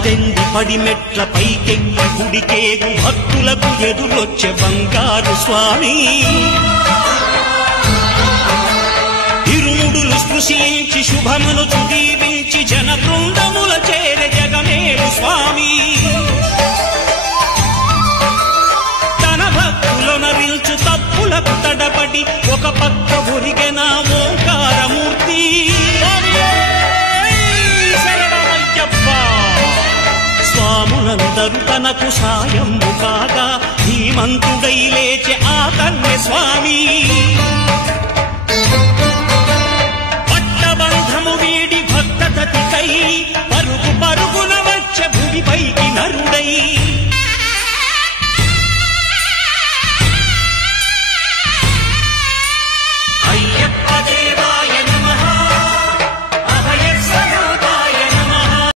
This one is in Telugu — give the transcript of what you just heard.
పద్దెంది పడిమెట్ల పైకెక్కి గుడికేగు భక్తులకు ఎదురొచ్చే బంగారు స్వామి ఇరుముడులు స్పృశించి శుభమును చుదీవించి జన బృందముల చేరే జగమేలు స్వామి తన భక్తులనరించు తప్పులకు తడబడి ఒక పక్క ఒరిగెన ఓంకారమూర్తి స్వాములందరూ తనకు సాయము కాగా ధీమంతుడై లేచే ఆ కన్య స్వామి పట్టబంధము వీడి భక్తతతికై